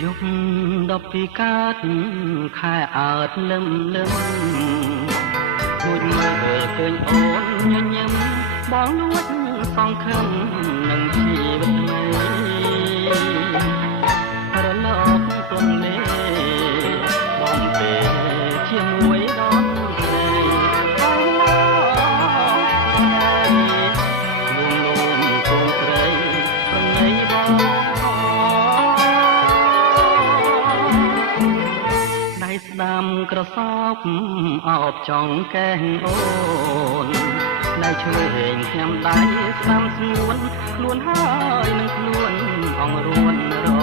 យប់12កើតខែអើតលឹមលឹមគួចមើលឃើញអូនញញឹមបងលួចសងខឹមនឹងជីវិតថ្មីរលកទុនលេបងទេជាមួយដល់ស្រីអងឡងលួងលោមកូនស្រីប្រណីបងដៃស្ដាំក្រសោបអោបចង់កែងអូនដៃឈើហេងខ្ញុំដៃស្ដាំស្ងួនខ្លួនហើយនឹងខ្លួនអងរួនរ